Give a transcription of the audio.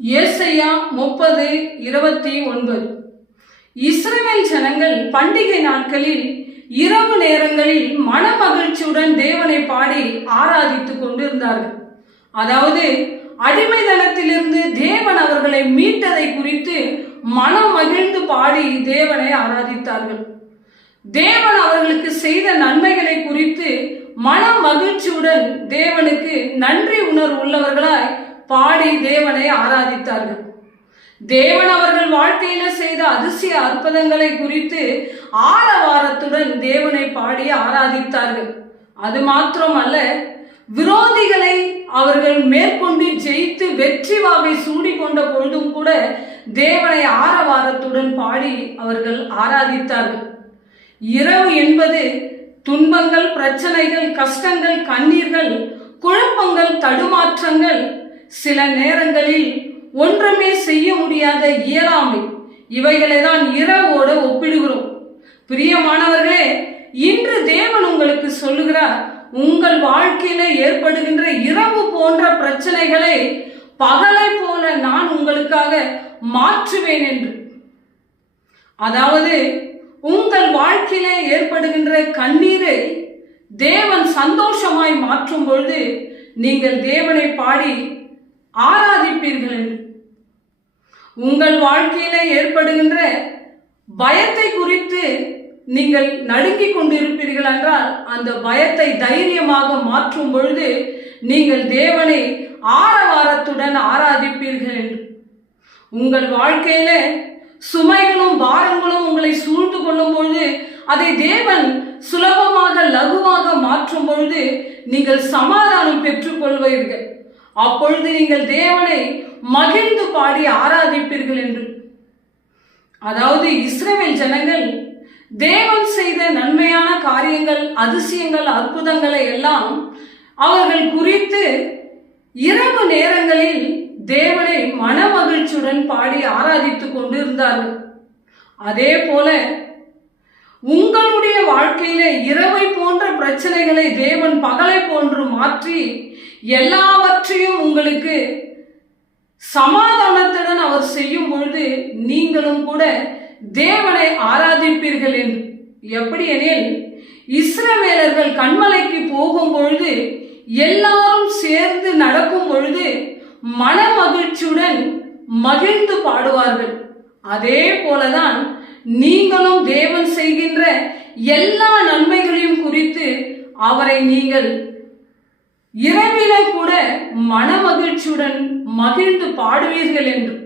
ஏசாயா 30:29. இஸ்ரவேல் ஜனங்கள் பண்டிகை நாட்களில் இரவு நேரங்களில் மனமகிழ்ச்சியுடன் தேவனை பாடி ஆராதித்துக் கொண்டிருந்தார்கள். அதாவது அடிமைத்தனத்திலிருந்து தேவன் அவர்களை மீட்டதை குறித்து மனம் மகிழ்ந்து பாடி தேவனை ஆராதித்தார்கள். தேவன் அவர்களுக்கு செய்த நன்மைகளை குறித்து மன மகிழ்ச்சியுடன் தேவனுக்கு நன்றி உணர்வு உள்ளவர்களாய் பாடி தேவனை ஆராதித்தார்கள். தேவன் அவர்கள் வாழ்க்கையில செய்த அதிசய அற்புதங்களை குறித்து ஆரவாரத்துடன் தேவனை பாடி ஆராதித்தார்கள். அது மாத்திரமல்ல, விரோதிகளை அவர்கள் மேற்கொண்டு ஜெயித்து வெற்றி வாகை சூடிக்கொண்ட பொழுதும் கூட தேவனை ஆரவாரத்துடன் பாடி அவர்கள் ஆராதித்தார்கள். இரவு என்பது துன்பங்கள், பிரச்சனைகள், கஷ்டங்கள், கண்ணீர்கள், குழப்பங்கள், தடுமாற்றங்கள், சில நேரங்களில் ஒன்றுமே செய்ய முடியாத இயலாமை, இவைகளை தான் இரவோடு ஒப்பிடுகிறோம். பிரியமானவர்களே, இன்று தேவன் உங்களுக்கு சொல்லுகிறார், உங்கள் வாழ்க்கையில ஏற்படுகின்ற இரவு போன்ற பிரச்சனைகளை பகலை போல நான் உங்களுக்காக மாற்றுவேன் என்று. அதாவது உங்கள் வாழ்க்கையில ஏற்படுகின்ற கண்ணீரை தேவன் சந்தோஷமாய் மாற்றும் பொழுது நீங்கள் தேவனை பாடி ஆராதிப்பீர்கள் என்று. உங்கள் வாழ்க்கையில ஏற்படுகின்ற பயத்தை குறித்து நீங்கள் நடுங்கிக் கொண்டிருப்பீர்கள் என்றால் அந்த பயத்தை தைரியமாக மாற்றும் பொழுது நீங்கள் தேவனை ஆரவாரத்துடன் ஆராதிப்பீர்கள் என்று. உங்கள் வாழ்க்கையில சுமைகளும் பாரங்களும் உங்களை சூழ்ந்து கொள்ளும் பொழுது அதை தேவன் சுலபமாக லகுவாக மாற்றும் பொழுது நீங்கள் சமாதானம் பெற்றுக் கொள்வீர்கள். அப்பொழுது நீங்கள் தேவனை மகிழ்ந்து பாடி ஆராதிப்பீர்கள் என்று. அதாவது இஸ்ரவேல் ஜனங்கள் தேவன் செய்த நன்மையான காரியங்கள், அதிசயங்கள், அற்புதங்களை எல்லாம் அவர்கள் குறித்து இரவு நேரங்களில் தேவனை மனமகிழ்ச்சியுடன் பாடி ஆராதித்துக் கொண்டு இருந்தார்கள். அதே போல உங்களுடைய வாழ்க்கையில இரவை போன்ற பிரச்சனைகளை தேவன் பகலை போன்று மாற்றி எல்லாவற்றையும் உங்களுக்கு சமாதானத்துடன் அவர் செய்யும் பொழுது நீங்களும் கூட தேவனை ஆராதிப்பீர்கள் என்று. எப்படி எனில், இஸ்ரவேலர்கள் கன்மலைக்கு போகும் பொழுது எல்லாரும் சேர்ந்து நடக்கும் பொழுது மன மகிழ்ச்சியுடன் மகிழ்ந்து பாடுவார்கள். அதே போலதான் நீங்களும் தேவன் செய்கின்ற எல்லா நன்மைகளையும் குறித்து அவரை நீங்கள் இரவில கூட மன மகிழ்ச்சியுடன் மகிழ்ந்து பாடுவீர்கள் என்று.